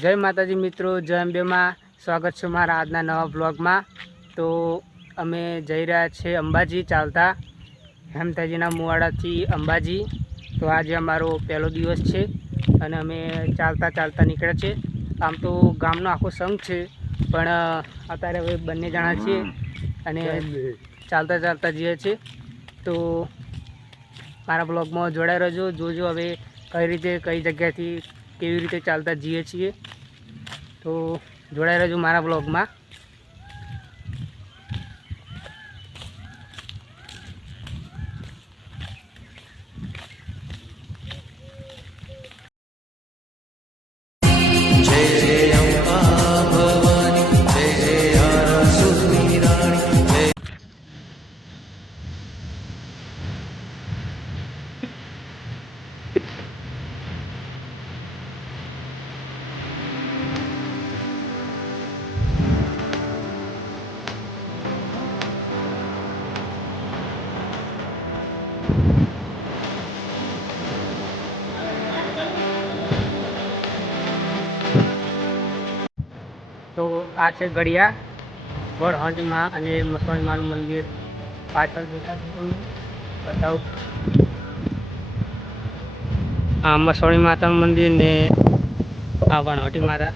જય માતાજી મિત્રો, જય અંબેમાં સ્વાગત છે મારા આજના નવા બ્લોગમાં। તો અમે જઈ રહ્યા છીએ અંબાજી ચાલતા, હેમતાજીના મુવાડાથી અંબાજી। તો આજે અમારો પહેલો દિવસ છે અને અમે ચાલતા ચાલતા નીકળ્યા છે। આમ તો ગામનો આખો સંઘ છે, પણ અત્યારે હવે બંને જણા છીએ અને ચાલતા ચાલતા જઈએ છીએ। તો મારા બ્લોગમાં જોડાઈ રહેજો, જોજો હવે કઈ રીતે કઈ જગ્યાથી કેવી રીતે ચાલતા જઈએ છીએ। તો જોડાઈ રહેજો મારા બ્લોગમાં। તો આ છે ગળિયા વડહંજમાં અને મસવાણીમાનું મંદિર પાછળ બતાવું। આ મસવાણી માતાનું મંદિર ને આ વણવટી માતા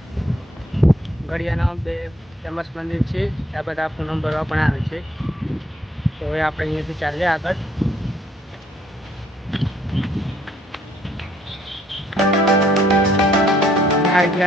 ગળિયાના બે ફેમસ મંદિર છે। આ બધા પૂનમ ભરવા પણ આવે છે। તો હવે આપણે અહીંયાથી ચાલીએ આગળ। આગળ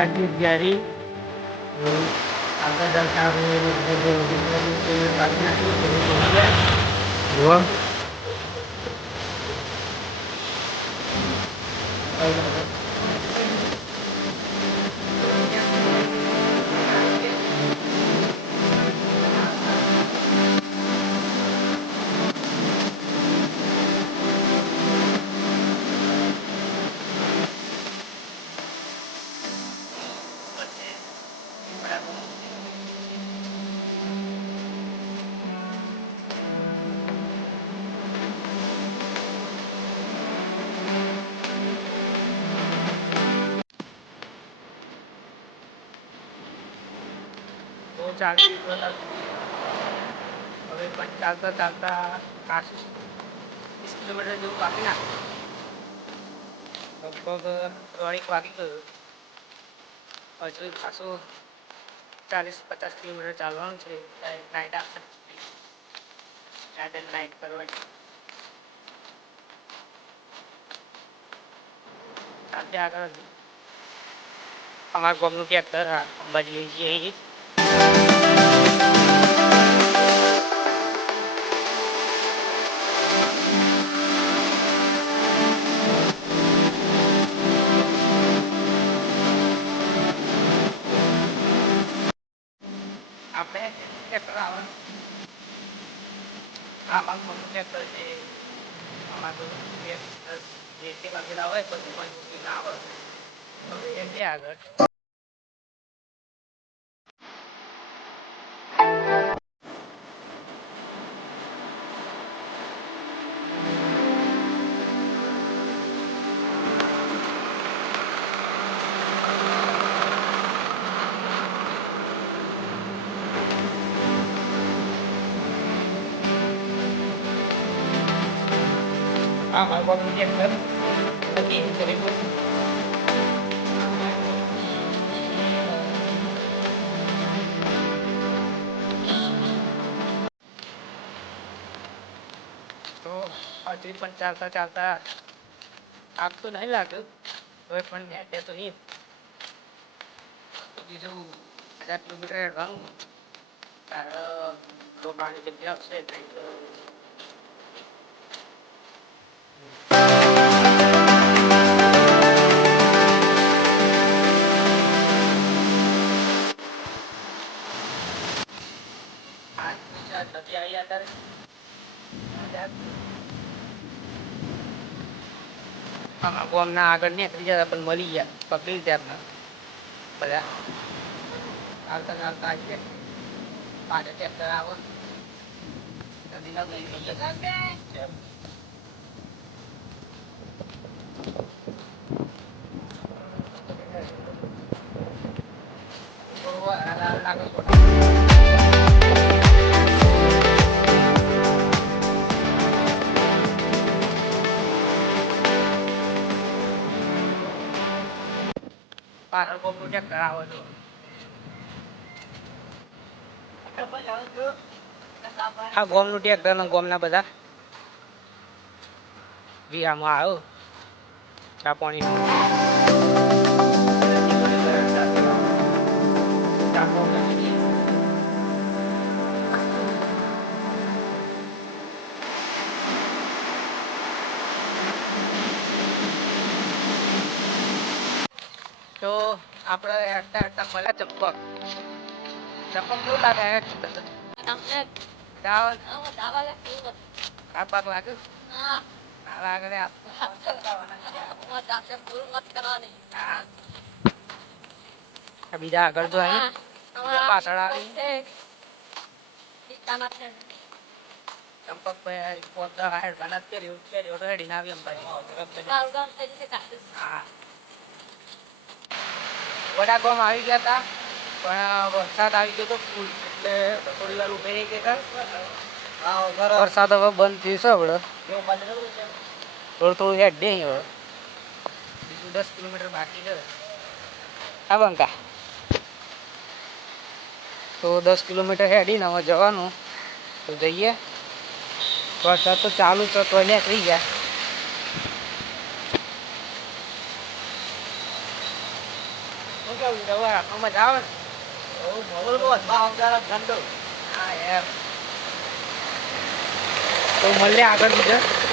ચાલતી હવે પણ ચાલતા ચાલતા 30 કિલોમીટર જેવું બાકી ના લગભગ અઢીક વાગી ગયું। હજુ ખાસું 40-50 કિલોમીટર ચાલવાનું છે। નાઇટ કરવાની સાથે આગળ અમારા ગામનું ટ્રેક્ટર અંબાજી લઈ જઈએ અહીં। આપણે ટ્રેક્ટર આવવાનું આમાં મોટું ટ્રેક્ટર છે। અમારું જે વાગેલા હોય બધું ના આવે હવે એટલે આગળ અમારું ગામનું ટ્રેક્ટર નથી કરી તો હજુ પણ ચાલતા ચાલતા આગ તો નહીં લાગ્યું, હવે પણ મેં તો નહીં બીજું 1000 કિલોમીટર હેડવાનું તારે રોકાવાની જગ્યા હશે ગામના આગળ નીકળી જતા પણ મળી ગયા, પકડી ગયા બધા ચાલતા ચાલતા આવી પાછળ ટ્રેક્ટર આવો પાછળ કોકનું ટ્રેક્ટર આવે તો આ ગોમનું ટ્રેક્ટર ને ગોમના બધા વિયામાં આવ્યો ચા પાણી તો આપણે હેડતા મળ્યા ચંપક કેવું લાગે પાક લાગે બીજા આગળ તો પાછળ આવી ચંપક રેડી ના આવી વડા ગામ આવી ગયા હતા પણ વરસાદ આવી ગયો તો ફૂલ એટલે થોડી વાર ઉભી રહી ગયા વરસાદ હવે બંધ થયું છે આપણે થોડું થોડું હેડ દે હવે બીજું 10 કિલોમીટર બાકી છે હા બંકા તો 10 કિલોમીટર હેડીને હવે જવાનું તો જઈએ વરસાદ તો ચાલુ છે તો નીકળી ગયા મજા આવે ને તો મળે આગળ બીજા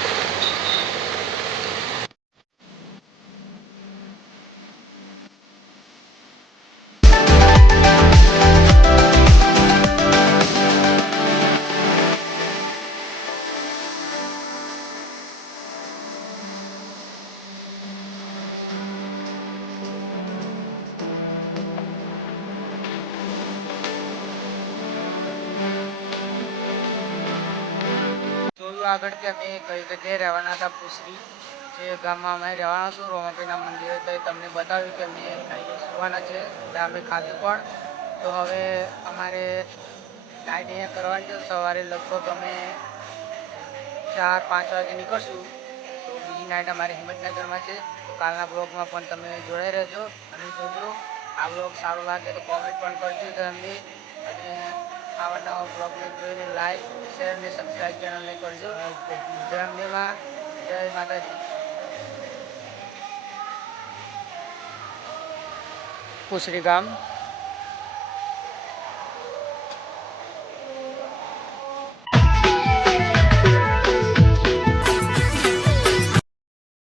આગળ કે અમે કઈ જગ્યાએ રહેવાના હતા પુસરી જે ગામમાં અમે રહેવાના છું રોમાપીના મંદિરે તો તમને બતાવ્યું કે અમે સુવાના છે એટલે અમે ખાધું પણ તો હવે અમારે નાઇટ અહીંયા કરવાની છે સવારે લગભગ અમે 4-5 વાગે નીકળશું તો બીજી નાઇટ અમારે હિંમતનગરમાં છે તો કાલના બ્લોગમાં પણ તમે જોડાઈ રહેજો અને જોજો આ બ્લોગ સારો લાગે તો કોમેન્ટ પણ કરજો તમને અને આવા નવા બ્લોગને જોઈને લાઈક શેર ને સબસ્ક્રાઈબ ચેનલને કરજો જય અંબેમાં જય માતાજી પુસરી ગામ